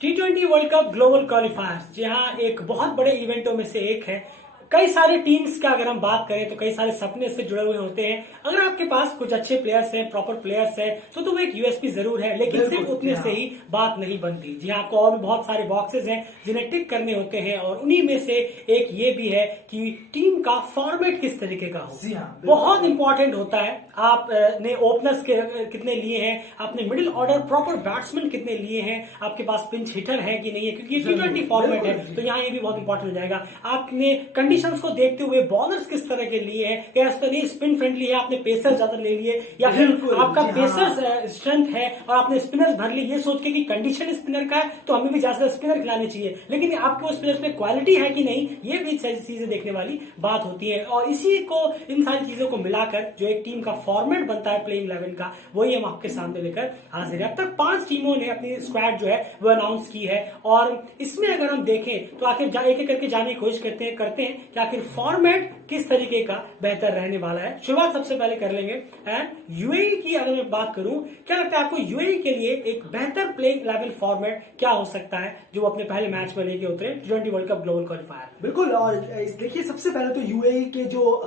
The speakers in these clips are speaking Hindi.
T20 world cup global qualifiers जी हाँ, एक बहुत बड़े इवेंटों में से एक है। कई सारे टीम्स का अगर हम बात करें तो कई सारे सपने से जुड़े हुए होते हैं। अगर आपके पास कुछ अच्छे प्लेयर्स हैं, प्रॉपर प्लेयर्स हैं, तो वो एक यूएसपी जरूर है, लेकिन सिर्फ उतने से ही बात नहीं बनती। जी हाँ, आपको और भी बहुत सारे बॉक्सेस हैं जिन्हें टिक करने होते हैं, और उन्हीं में से एक ये भी है कि टीम का फॉर्मेट किस तरीके का हो। बहुत इंपॉर्टेंट होता है। आपने ओपनर्स कितने लिए हैं, आपने मिडिल ऑर्डर प्रॉपर बैट्समैन कितने लिए हैं, आपके पास पिंच हिटर है कि नहीं है, क्योंकि ये T20 फॉर्मेट है, तो यहाँ ये भी बहुत इंपॉर्टेंट हो जाएगा। आपने कंडीशंस को देखते हुए बॉलर्स किस तरह के लिए हैं, क्या इस तरह स्पिन फ्रेंडली है, आपने पेसर ज्यादा ले लिए, या फिर आपका पेसर स्ट्रेंथ है और आपने स्पिनर्स भर लिए, ये सोच के कि कंडीशन स्पिनर का है तो हमें भी ज्यादा स्पिनर खिलाने चाहिए, लेकिन आपके उस स्पिनर्स में क्वालिटी है कि नहीं, ये भी चीजें देखने वाली बात होती है। और इसी को, इन सारी चीजों को मिलाकर जो एक टीम का फॉर्मेट बनता है प्लेइंग 11 का, वही हम आपके सामने लेकर हाजिर है। अब तक 5 टीमों ने अपनी स्क्वाड जो है वो अनाउंस की है, और इसमें अगर हम देखें तो आखिर एक एक करके जानने की कोशिश करते हैं कि आखिर फॉर्मेट किस तरीके का बेहतर रहने वाला है। शुरुआत सबसे पहले कर लेंगे एंड यूएई की। अगर मैं बात करूं, क्या लगता है आपको यूएई के लिए एक बेहतर प्लेइंग 11 फॉर्मेट क्या हो सकता है जो अपने पहले मैच में लेके उतरे T20 world cup global qualifier? बिल्कुल, और देखिए सबसे पहले तो यूएई के जो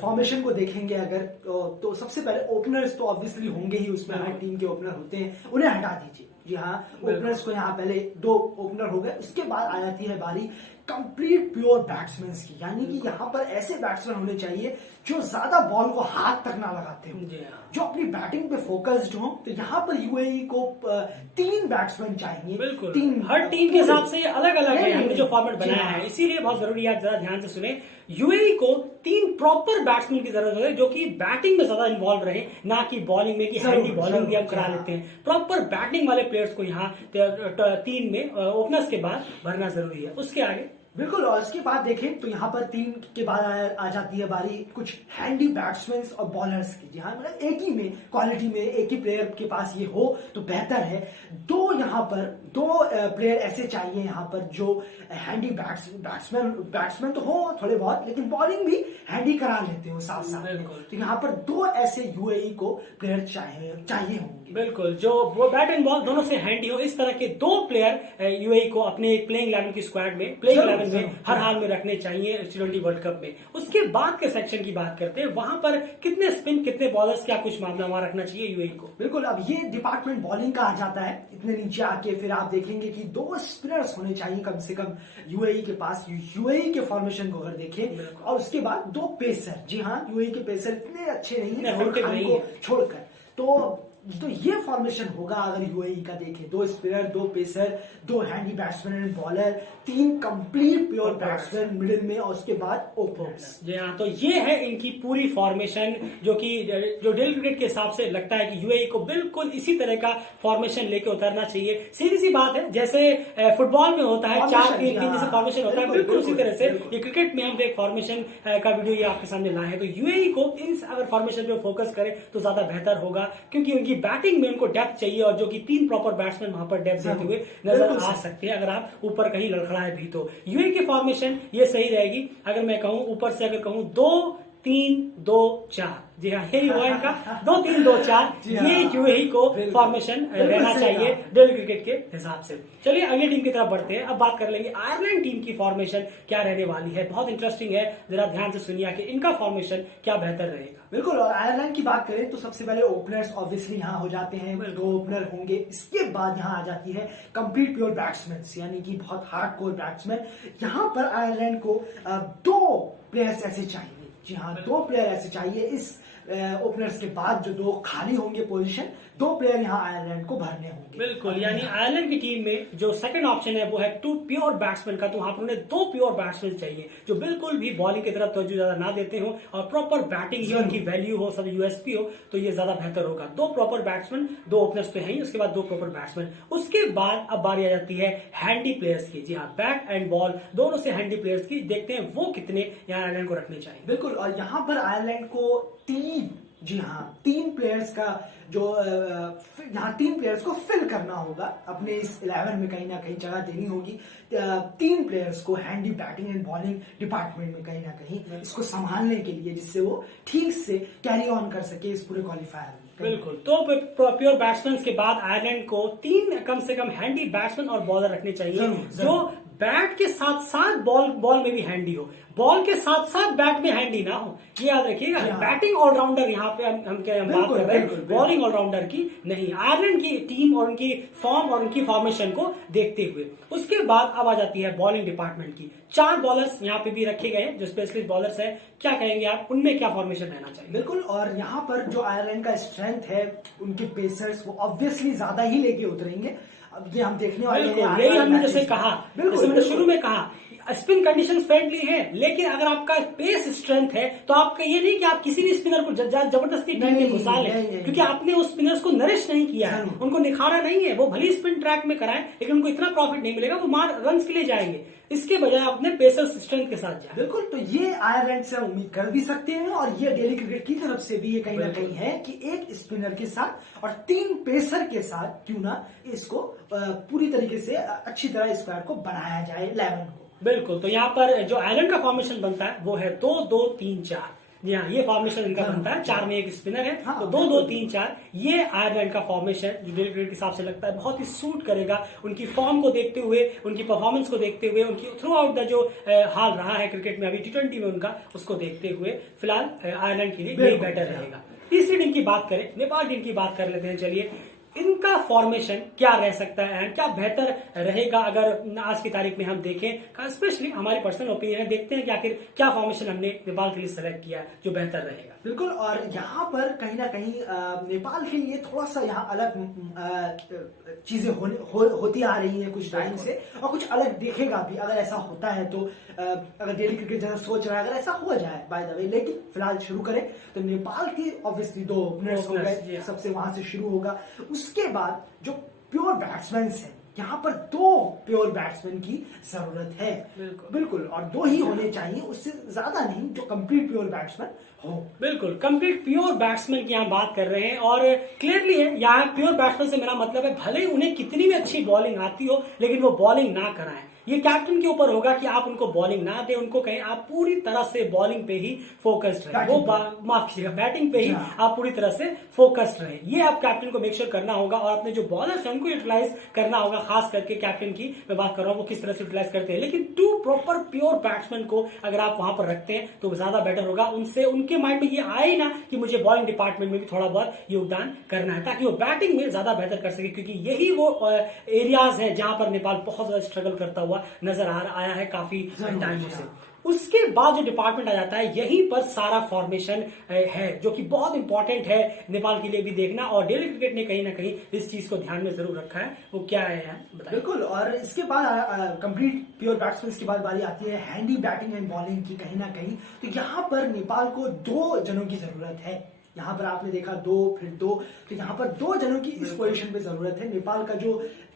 फॉर्मेशन को देखेंगे अगर, तो सबसे पहले ओपनर्स तो ऑब्वियसली होंगे ही, उसमें हर टीम के ओपनर होते हैं, उन्हें हटा दीजिए। जी हाँ, ओपनर्स को यहाँ पहले 2 ओपनर हो गए। उसके बाद आ जाती है बारी कंप्लीट प्योर बैट्समैन की, यानी कि यहाँ पर ऐसे बैट्समैन होने चाहिए जो ज्यादा बॉल को हाथ तक ना लगाते हो, जो अपनी बैटिंग पे फोकस्ड हो। तो यहाँ पर यूएई को 3 बैट्समैन चाहिए। बिल्कुल, हर टीम के हिसाब से अलग अलग है हमने जो फॉर्मेट बनाया है, इसीलिए बहुत जरूरी है, जरा ध्यान से सुने। यूएई को 3 प्रॉपर बैट्समैन की जरूरत है जो कि बैटिंग में ज्यादा इन्वॉल्व रहे, ना कि बॉलिंग में, कि हैंडी बॉलिंग भी हम करा लेते हैं। प्रॉपर बैटिंग वाले प्लेयर्स को यहाँ 3 में ओपनर्स के बाद भरना जरूरी है। उसके आगे बिल्कुल, और इसके बाद देखें तो यहाँ पर 3 के बाद आ जाती है बारी कुछ हैंडी बैट्समैन और बॉलर्स की। जी हाँ, मतलब एक ही में क्वालिटी में एक ही प्लेयर के पास ये हो तो बेहतर है। 2 यहाँ पर 2 प्लेयर ऐसे चाहिए यहाँ पर जो हैंडी बैट्समैन तो हो थोड़े बहुत, लेकिन बॉलिंग भी हैंडी करा लेते हो साथ साथ। तो यहाँ पर 2 ऐसे यूएई को प्लेयर चाहिए होंगे। बिल्कुल, जो वो बैट एंड बॉल दोनों से हैंडी हो, इस तरह के 2 प्लेयर यूएई को अपने प्लेइंग 11 की स्क्वाड में, प्लेइंग 11 में हर हाल में रखने चाहिए T20 वर्ल्ड कप में। उसके बाद के सेक्शन की बात करते हैं, वहां पर कितने स्पिन, कितने बॉलर्स, क्या कुछ मामला वहां रखना चाहिए यूएई को? बिल्कुल, अब ये डिपार्टमेंट बॉलिंग का आ जाता है इतने नीचे आके। फिर आप देखेंगे कि 2 स्पिनर्स होने चाहिए कम से कम यूएई के पास, यूएई के फॉर्मेशन को अगर देखें। और उसके बाद 2 पेसर। जी हाँ, यूएई के पेसर इतने अच्छे नहीं है छोड़कर, तो ये फॉर्मेशन होगा अगर यूएई का देखें। 2 spinner, 2 pacer, 2 handy batsman and bowler, 3 complete pure batsman middle में, और उसके बाद ओपनर्स। जी हाँ, तो ये है इनकी पूरी फॉर्मेशन, जो डेल क्रिकेट के हिसाब से लगता है कि यूएई को बिल्कुल इसी तरह का फॉर्मेशन लेके उतरना चाहिए। सीधी सी बात है, जैसे फुटबॉल में होता है 4-3-3 जैसे फॉर्मेशन होता है, बिल्कुल उसी तरह से ये क्रिकेट में हम एक फॉर्मेशन का वीडियो ये आपके सामने लाए हैं। तो यूएई को इन अगर फॉर्मेशन पे फोकस करे तो ज्यादा बेहतर होगा, क्योंकि उनकी बैटिंग में उनको डेप्थ चाहिए, और जो कि 3 प्रॉपर बैट्समैन वहां पर डेप्थ देते हुए नजर आ सकते हैं अगर आप ऊपर कहीं लड़खड़ाए भी तो। यूएई की फॉर्मेशन ये सही रहेगी। अगर मैं कहूं ऊपर से, अगर कहूं 2-3-2-4, जी हाँ, यही हुआ इनका 2-3-2-4, ये यूएई को फॉर्मेशन रहना चाहिए डेल क्रिकेट के हिसाब से। चलिए अगली टीम की तरफ बढ़ते हैं। अब बात कर लेंगे आयरलैंड टीम की फॉर्मेशन क्या रहने वाली है। बहुत इंटरेस्टिंग है, जरा ध्यान से सुनिए कि इनका फॉर्मेशन क्या बेहतर रहेगा। बिल्कुल, और आयरलैंड की बात करें तो सबसे पहले ओपनर्स ऑब्वियसली यहाँ हो जाते हैं, 2 ओपनर होंगे। इसके बाद यहाँ आ जाती है कंप्लीट प्योर बैट्समैन, यानी कि बहुत हार्डकोर बैट्समैन। यहाँ पर आयरलैंड को 2 प्लेयर्स ऐसे चाहिए। जी हाँ, 2 प्लेयर ऐसे चाहिए। इस ओपनर्स के बाद जो 2 खाली होंगे पोजीशन, 2 प्लेयर यहाँ आयरलैंड को भरने होंगे। बिल्कुल, यानी आयरलैंड की टीम में जो सेकंड ऑप्शन है वो है 2 प्योर बैट्समैन का, तो वहां पर उन्हें 2 प्योर बैट्समैन चाहिए जो बिल्कुल भी बॉलिंग की तरफ तवज्जो ज्यादा ना देते हो, और प्रॉपर बैटिंग ही उनकी वैल्यू हो, सब यूएसपी हो, तो ये ज्यादा बेहतर होगा। 2 प्रॉपर बैट्समैन, 2 ओपनर्स तो है ही, उसके बाद 2 प्रॉपर बैट्समैन। उसके बाद अब बारी आ जाती है हैंडी प्लेयर्स की। जी हाँ, बैट एंड बॉल दोनों से हैंडी प्लेयर्स की, देखते हैं वो कितने यहाँ आयरलैंड को रखने चाहिए। बिल्कुल, और यहाँ पर आयरलैंड को 3 प्लेयर्स का जो यहाँ 3 प्लेयर्स को फिल करना होगा, अपने इस 11 में कहीं ना कहीं जगह देनी होगी। 3 प्लेयर्स को handy batting and bowling department में कहीं ना कहीं इसको संभालने के लिए, जिससे वो ठीक से कैरी ऑन कर सके इस पूरे क्वालिफायर में। बिल्कुल। तो प्योर बैट्समैन के बाद आयरलैंड को 3 कम से कम हैंडी बैट्समैन और बॉलर रखने चाहिए जो बैट के साथ साथ बॉल में भी हैंडी हो, बॉल के साथ साथ बैट में हैंडी ना हो, ये याद रखिएगा। बैटिंग ऑलराउंडर यहाँ पे हम बात कर रहे हैं, बॉलिंग ऑलराउंडर की नहीं। आयरलैंड की टीम और उनकी फॉर्म और उनकी फॉर्मेशन को देखते हुए उसके बाद अब आ जाती है बॉलिंग डिपार्टमेंट की। 4 बॉलर्स यहाँ पे भी रखे गए जो स्पेशलिस्ट बॉलर्स हैं, क्या कहेंगे आप, उनमें क्या फॉर्मेशन रहना चाहिए? बिल्कुल, और यहाँ पर जो आयरलैंड का स्ट्रेंथ है, उनके पेसर्स वो ऑब्वियसली ज्यादा ही लेके उतरेंगे। अब ये हम देखने वाले हैं। यही हमने जैसे कहा, जैसे मैंने शुरू में कहा, स्पिन कंडीशन फ्रेंडली है, लेकिन अगर आपका पेस स्ट्रेंथ है तो आपका ये नहीं कि आप किसी भी स्पिनर को जबरदस्ती टीम में घुसा लें, क्योंकि आपने उस स्पिनर्स को नरिश नहीं किया है, उनको निखारा नहीं है। वो भली स्पिन ट्रैक में कराएं लेकिन उनको इतना प्रॉफिट नहीं मिलेगा, वो मार रन के लिए जाएंगे। इसके बजाय अपने पेसर स्ट्रेंथ के साथ जाए। बिल्कुल, तो ये आयरलैंड से उम्मीद कर भी सकते हैं, और ये डेली क्रिकेट की तरफ से भी ये कहीं ना कहीं है कि एक स्पिनर के साथ और 3 पेसर के साथ क्यों ना इसको पूरी तरीके से अच्छी तरह स्क्वाड को बनाया जाए 11 को। बिल्कुल, तो यहाँ पर जो आयरलैंड का फॉर्मेशन बनता है वो है 2-2-3-4। जी हाँ, ये फॉर्मेशन इनका बनता है। 4 में एक स्पिनर है, तो 2-2-3-4 ये आयरलैंड का फॉर्मेशन जो डेली क्रिकेट के हिसाब से लगता है बहुत ही सूट करेगा उनकी फॉर्म को देखते हुए, उनकी परफॉर्मेंस को देखते हुए, उनकी थ्रू आउट द जो हाल रहा है क्रिकेट में अभी T20 में उनका, उसको देखते हुए फिलहाल आयरलैंड के लिए यही बेटर रहेगा। तीसरी टीम की बात करें, नेपाल टीम की बात कर लेते हैं। चलिए, इनका फॉर्मेशन क्या रह सकता है एंड क्या बेहतर रहेगा अगर आज की तारीख में हम देखें, स्पेशली हमारी पर्सनल ओपिनियन है, देखते हैं कि आखिर क्या फॉर्मेशन हमने नेपाल के लिए सेलेक्ट किया है जो बेहतर रहेगा। बिल्कुल, और यहाँ पर कहीं ना कहीं नेपाल के लिए थोड़ा सा यहाँ अलग चीजें होती आ रही हैं कुछ टाइम से, और कुछ अलग दिखेगा भी अगर ऐसा होता है तो। अगर डेली क्रिकेट जैसा सोच रहा है अगर ऐसा हो जाए बाय द वे, लेकिन फिलहाल शुरू करें तो नेपाल की ऑब्वियसली 2 ओपनर्स हो गए, सबसे वहां से शुरू होगा। उसके बाद जो प्योर बैट्समैन हैं, यहाँ पर 2 प्योर बैट्समैन की जरूरत है। बिल्कुल, और 2 ही होने चाहिए, उससे ज्यादा नहीं, जो कंप्लीट प्योर बैट्समैन हो। बिल्कुल, कंप्लीट प्योर बैट्समैन की यहाँ बात कर रहे हैं, और क्लियरली है यहाँ प्योर बैट्समैन से मेरा मतलब है भले ही उन्हें कितनी भी अच्छी बॉलिंग आती हो लेकिन वो बॉलिंग ना कराएं। ये कैप्टन के ऊपर होगा कि आप उनको बॉलिंग ना दें, उनको कहें आप पूरी तरह से बॉलिंग पे ही फोकस्ड रहें, वो माफ कीजिएगा बैटिंग पे ही आप पूरी तरह से फोकस्ड रहें। ये आप कैप्टन को मेक श्योर करना होगा, और अपने जो बॉलर्स हैं उनको यूटिलाइज करना होगा। खास करके कैप्टन की मैं बात कर रहा हूँ, वो किस तरह से यूटिलाइज करते हैं, लेकिन 2 प्रॉपर प्योर बैट्समैन को अगर आप वहां पर रखते हैं तो ज्यादा बेटर होगा। उनसे उनके माइंड में ये आए ना कि मुझे बॉलिंग डिपार्टमेंट में भी थोड़ा बहुत योगदान करना है, ताकि वो बैटिंग में ज्यादा बेहतर कर सके, क्योंकि यही वो एरियाज है जहां पर नेपाल बहुत ज्यादा स्ट्रगल करता हुआ नजर आया है काफी टाइमों से। उसके बाद जो डिपार्टमेंट आ जाता है, यहीं पर सारा फॉर्मेशन है जो कि बहुत इंपॉर्टेंट है नेपाल के लिए भी देखना, और डेली क्रिकेट ने कहीं ना कहीं इस चीज को ध्यान में जरूर रखा है। वो क्या है बताइए। बिल्कुल, और इसके बाद कंप्लीट प्योर बैट्समैन की बाद बारी आती है हैंडी बैटिंग एंड बॉलिंग की। कहीं ना कहीं तो यहाँ पर नेपाल को 2 जनों की जरूरत है। यहाँ पर आपने देखा 2 फिर 2, तो यहाँ पर 2 जनों की इस पोजीशन पे जरूरत है। नेपाल का जो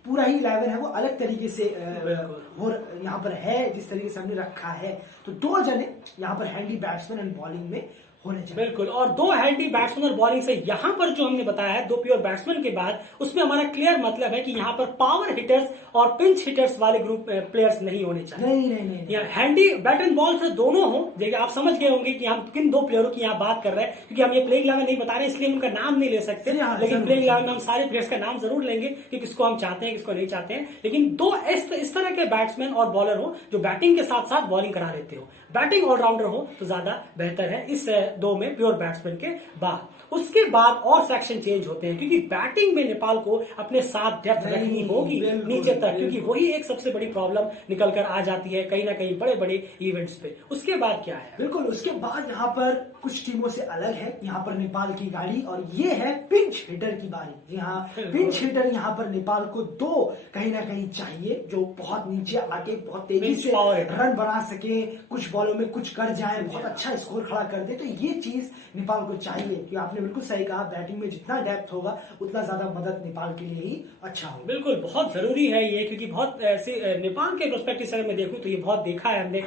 पूरा ही 11 है वो अलग तरीके से यहाँ पर है, जिस तरीके से हमने रखा है, तो 2 जने यहाँ पर हैंडी बैट्समैन एंड बॉलिंग में होने चाहिए। बिल्कुल, और 2 हैंडी बैट्समैन और बॉलिंग से यहाँ पर जो हमने बताया है 2 प्योर बैट्समैन के बाद, उसमें हमारा क्लियर मतलब है कि यहाँ पर पावर हिटर्स और पिंच हिटर्स वाले ग्रुप प्लेयर्स नहीं होने चाहिए। नहीं। यहाँ हैंडी बैट एंड बॉल से दोनों हो। देखिए, आप समझ गए होंगे कि हम किन 2 प्लेयरों की यहाँ बात कर रहे हैं, क्योंकि हम ये प्लेइंग 11 नहीं बता रहे इसलिए हम उनका नाम नहीं ले सकते, लेकिन प्लेइंग 11 में हम सारे प्लेयर्स का नाम जरूर लेंगे कि किसको हम चाहते हैं किसको नहीं चाहते हैं। लेकिन 2 इस तरह के बैट्समैन और बॉलर हो जो बैटिंग के साथ साथ बॉलिंग करा लेते हो, बैटिंग ऑलराउंडर हो तो ज्यादा बेहतर है इस 2 में प्योर बैट्समैन के बाद। उसके बाद और सेक्शन चेंज होते हैं, क्योंकि बैटिंग में नेपाल को अपने साथ डेप्थ रखनी होगी नीचे तक, क्योंकि वही एक सबसे बड़ी प्रॉब्लम निकल कर आ जाती है कहीं ना कहीं बड़े बड़े इवेंट्स पे। उसके बाद क्या है? बिल्कुल, उसके बाद यहाँ पर कुछ टीमों से अलग है यहाँ पर नेपाल की गाड़ी, और ये है पिंच हिटर की बारी। जी हाँ, पिंच हिटर यहाँ पर नेपाल को 2 कहीं ना कहीं चाहिए, जो बहुत नीचे आके बहुत तेजी से रन बना सके, कुछ बॉलों में कुछ कर जाए, बहुत अच्छा स्कोर खड़ा कर दे। तो ये चीज नेपाल को चाहिए, कि आपने बिल्कुल सही कहा, बैटिंग में जितना डेप्थ होगा उतना ज्यादा मदद नेपाल के लिए ही अच्छा होगा। बिल्कुल, बहुत जरूरी है ये, क्योंकि बहुत ऐसे नेपाल के पर्सपेक्टिव से मैं देखूं तो ये बहुत देखा है हमने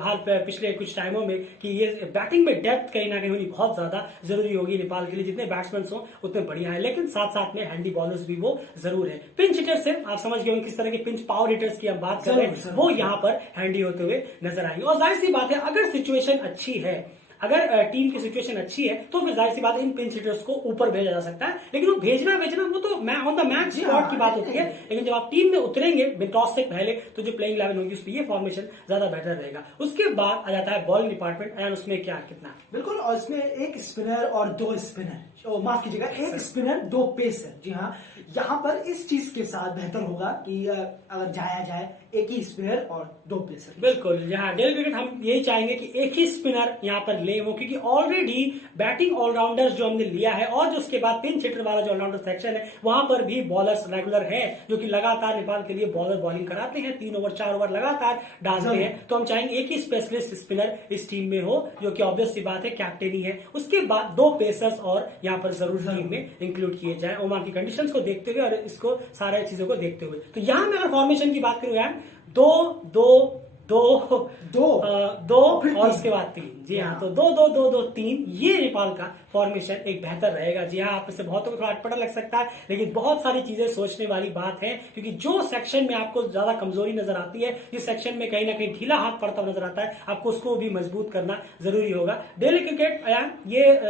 हाल पिछले कुछ टाइमों में कि ये बैटिंग में डेप्थ कहीं ना कहीं होनी बहुत ज्यादा जरूरी होगी नेपाल के लिए। जितने बैट्समैन हो उतने बढ़िया है, लेकिन साथ साथ में हैंडी बॉलर्स भी वो जरूर है। पिंच हिटर्स से आप समझ गए किस तरह के पिंच पावर हिटर्स की हम बात कर रहे हैं, वो यहाँ पर हैंडी होते हुए नजर आएंगे। और जाहिर सी बात है, अगर सिचुएशन अच्छी है, अगर टीम की सिचुएशन अच्छी है तो फिर जाहिर सी बात है इन पिंच हिटर्स को ऊपर भेजा जा सकता है, लेकिन वो भेजना वो तो ऑन द मैच स्पॉट की बात होती है। लेकिन जब आप टीम में उतरेंगे टॉस से पहले तो जो प्लेइंग 11 होगी उसमें ये फॉर्मेशन ज्यादा बेहतर रहेगा। उसके बाद आ जाता है बॉलिंग डिपार्टमेंट एंड उसमें क्या कितना बिल्कुल, और इसमें एक स्पिनर और दो स्पिनर, माफ कीजिएगा, एक स्पिनर दो पेसर। जी हाँ, यहाँ पर इस चीज के साथ बेहतर होगा कि अगर जाया जाए एक ही स्पिनर और दो पेसर। बिल्कुल, यहाँ डेली क्रिकेट हम यही चाहेंगे कि एक ही स्पिनर यहाँ पर ले वो, क्योंकि ऑलरेडी बैटिंग ऑलराउंडर्स जो हमने लिया है और जो उसके बाद पिंच हिटर वाला जो ऑलराउंडर सेक्शन है वहां पर भी बॉलर्स रेगुलर है जो कि लगातार नेपाल के लिए बॉलर बॉलिंग कराते हैं, 3 ओवर 4 ओवर लगातार डालते हैं। तो हम चाहेंगे एक ही स्पेशलिस्ट स्पिनर इस टीम में हो, जो कि ऑब्वियस सी बात है कैप्टेन ही है। उसके बाद 2 पेसर्स और यहाँ पर जरूर टीम में इंक्लूड किए जाए ओमान की कंडीशंस को देखते हुए और इसको सारे चीजों को देखते हुए। तो यहाँ मैं अगर फॉर्मेशन की बात करूं यार, 2 और उसके बाद 3। जी हाँ, तो 2-2-2-2-3 ये नेपाल का फॉर्मेशन एक बेहतर रहेगा। जी हाँ, आप इससे बहुतों को थोड़ा अटपटा लग सकता है, लेकिन बहुत सारी चीजें सोचने वाली बात है, क्योंकि जो सेक्शन में आपको ज्यादा कमजोरी नजर आती है, जिस सेक्शन में कहीं ना कहीं ढीला हाथ पड़ता हुआ नजर आता है, आपको उसको भी मजबूत करना जरूरी होगा। डेली क्रिकेट ये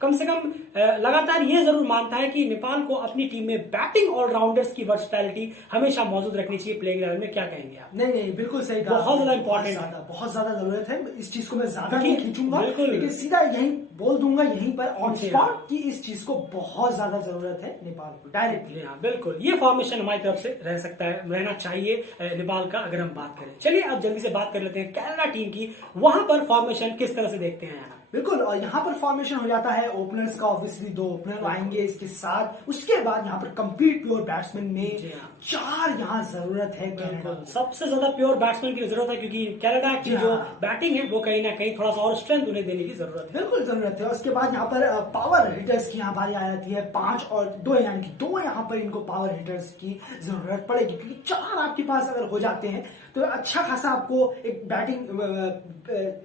कम से कम लगातार ये जरूर मानता है कि नेपाल को अपनी टीम में बैटिंग ऑलराउंडर्स की वर्सटैलिटी हमेशा मौजूद रखनी चाहिए प्लेइंग 11 में। क्या कहेंगे आप? नहीं, बिल्कुल सही कहा, बहुत ज्यादा इंपॉर्टेंट, बहुत ज्यादा जरूरत है। इस चीज को मैं ज्यादा नहीं खींचूंगा, लेकिन सीधा यही बोल दूंगा यहीं पर ऑन स्पॉट कि इस चीज को बहुत ज्यादा जरूरत है नेपाल को डायरेक्टली। हाँ बिल्कुल, ये फॉर्मेशन हमारी तरफ से रह सकता है, रहना चाहिए नेपाल का अगर हम बात करें। चलिए अब जल्दी से बात कर लेते हैं कनाडा टीम की। वहां पर फॉर्मेशन किस तरह से देखते हैं? बिल्कुल, और यहाँ पर फॉर्मेशन हो जाता है ओपनर्स का, ऑब्वियसली 2 ओपनर आएंगे इसके साथ। उसके बाद यहाँ पर कंप्लीट प्योर बैट्समैन में 4 यहाँ जरूरत है कनाडा। सबसे ज्यादा प्योर बैट्समैन की जरूरत है, क्योंकि कनाडा की जो बैटिंग है वो कहीं ना कहीं थोड़ा सा और स्ट्रेंथ उन्हें देने की जरूरत है। बिल्कुल जरूरत है। उसके बाद यहाँ पर पावर हिटर्स की यहाँ बारी आ जाती है, 5 और 2, यानी कि 2 यहाँ पर इनको पावर हिटर्स की जरूरत पड़ेगी, क्योंकि 4 आपके पास अगर हो जाते हैं तो अच्छा खासा आपको एक बैटिंग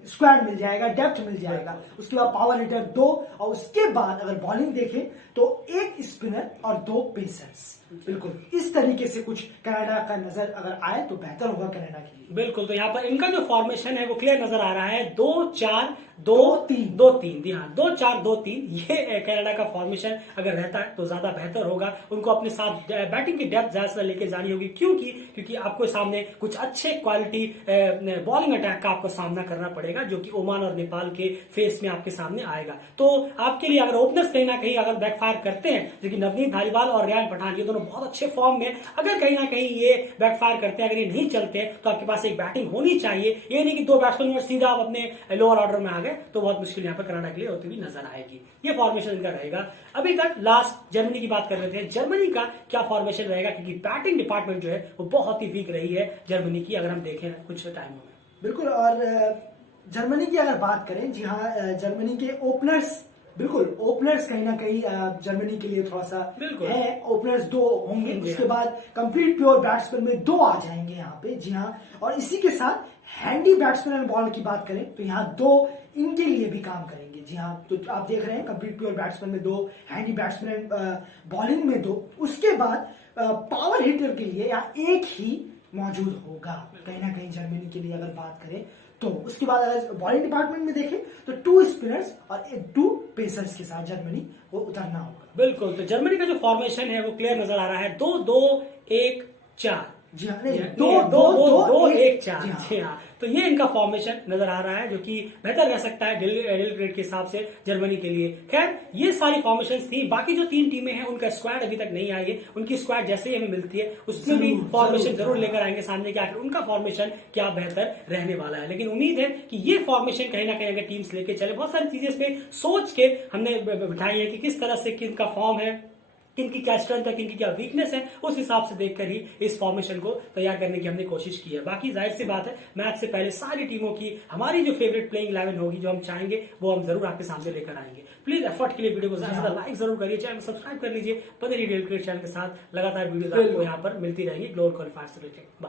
स्क्वाड मिल जाएगा, डेप्थ मिल जाएगा। उसके बाद पावर हिटर 2, और उसके बाद अगर बॉलिंग देखें तो 1 स्पिनर और 2 पेसर्स। बिल्कुल इस तरीके से कुछ कनाडा का नजर अगर आए तो बेहतर होगा कनाडा के लिए। बिल्कुल, तो यहाँ पर इनका जो फॉर्मेशन है वो क्लियर नजर आ रहा है, 2-4-2-3। जी हाँ, 2-4-2-3 ये कनाडा का फॉर्मेशन अगर रहता है तो ज्यादा बेहतर होगा। उनको अपने साथ बैटिंग की डेप्थ ज्यादा लेके जानी होगी, क्योंकि आपको सामने कुछ अच्छे क्वालिटी बॉलिंग अटैक का आपको सामना करना पड़ेगा, जो कि ओमान और नेपाल के फेस में आपके सामने आएगा। तो आपके लिए अगर ओपनर्स कहीं ना कहीं अगर बैकफायर करते हैं, जो कि नवनीत धालीवाल और रियान पठान ये दोनों बहुत अच्छे फॉर्म में, अगर कहीं ना कहीं ये बैकफायर करते हैं, अगर ये नहीं चलते तो आपके पास एक बैटिंग होनी चाहिए। ये नहीं कि 2 बैट्समैन और सीधा आप अपने लोअर ऑर्डर में आ गए, तो बहुत मुश्किल यहाँ पर कनाडा के लिए होती हुई नजर आएगी। ये फॉर्मेशन इनका रहेगा। अभी तक लास्ट जर्मनी की बात कर रहे थे, जर्मनी का क्या फॉर्मेशन रहेगा, क्योंकि बैटिंग डिपार्टमेंट जो है वो बहुत ही वीक रही है जर्मनी की, अगर हम देखें कुछ टाइम में। बिल्कुल, और जर्मनी की अगर बात करें, जी हाँ, जर्मनी के ओपनर्स, बिल्कुल ओपनर्स कहीं ना कहीं जर्मनी के लिए थोड़ा सा है। ओपनर्स 2 होंगे, उसके बाद कंप्लीट प्योर बैट्समैन में 2 आ जाएंगे यहाँ पे। जी हाँ, और इसी के साथ हैंडी बैट्समैन एंड बॉलर की बात करें तो यहाँ 2 इनके लिए भी काम करेंगे। जी हाँ, तो आप देख रहे हैं कंप्लीट प्योर बैट्समैन में 2, हैंडी बैट्समैन एंड बॉलिंग में 2। उसके बाद पावर हिटर के लिए यहाँ 1 ही मौजूद होगा कहीं ना कहीं जर्मनी के लिए अगर बात करें तो। उसके बाद अगर बॉलिंग डिपार्टमेंट में देखें तो 2 स्पिनर्स और 2 पेसर्स के साथ जर्मनी को उतरना होगा। बिल्कुल, तो जर्मनी का जो फॉर्मेशन है वो क्लियर नजर आ रहा है, 2-2-1-4। जी हाँ, 2-2-2-1-4। जी हाँ, तो ये इनका फॉर्मेशन नजर आ रहा है, जो कि बेहतर रह सकता है डेली क्रिकेट के हिसाब से जर्मनी के लिए। खैर, ये सारी फॉर्मेशंस थी। बाकी जो 3 टीमें हैं उनका स्क्वाड अभी तक नहीं आई है, उनकी स्क्वाड जैसे ही हमें मिलती है उसमें भी फॉर्मेशन जरूर लेकर आएंगे सामने, कि आखिर उनका फॉर्मेशन क्या बेहतर रहने वाला है। लेकिन उम्मीद है कि ये फॉर्मेशन कहीं ना कहीं अगर टीम्स लेके चले, बहुत सारी चीजें इस पे सोच के हमने बिठाई है कि किस तरह से किनका फॉर्म है, किनकी क्या स्ट्रेंथ है, किनकी क्या वीकनेस है, उस हिसाब से देखकर ही इस फॉर्मेशन को तैयार करने की हमने कोशिश की है। बाकी जाहिर सी बात है, मैच से पहले सारी टीमों की हमारी जो फेवरेट प्लेइंग 11 होगी, जो हम चाहेंगे वो हम जरूर आपके सामने लेकर आएंगे। प्लीज एफर्ट के लिए वीडियो को ज्यादा लाइक जरूर करिए, चैनल को सब्सक्राइब कर लीजिए। पता नहीं डेली क्रिकेट चैनल के साथ लगातार वीडियो आपको यहाँ पर मिलती रहेंगी ग्लोबल क्वालिफायर से रिलेटेड।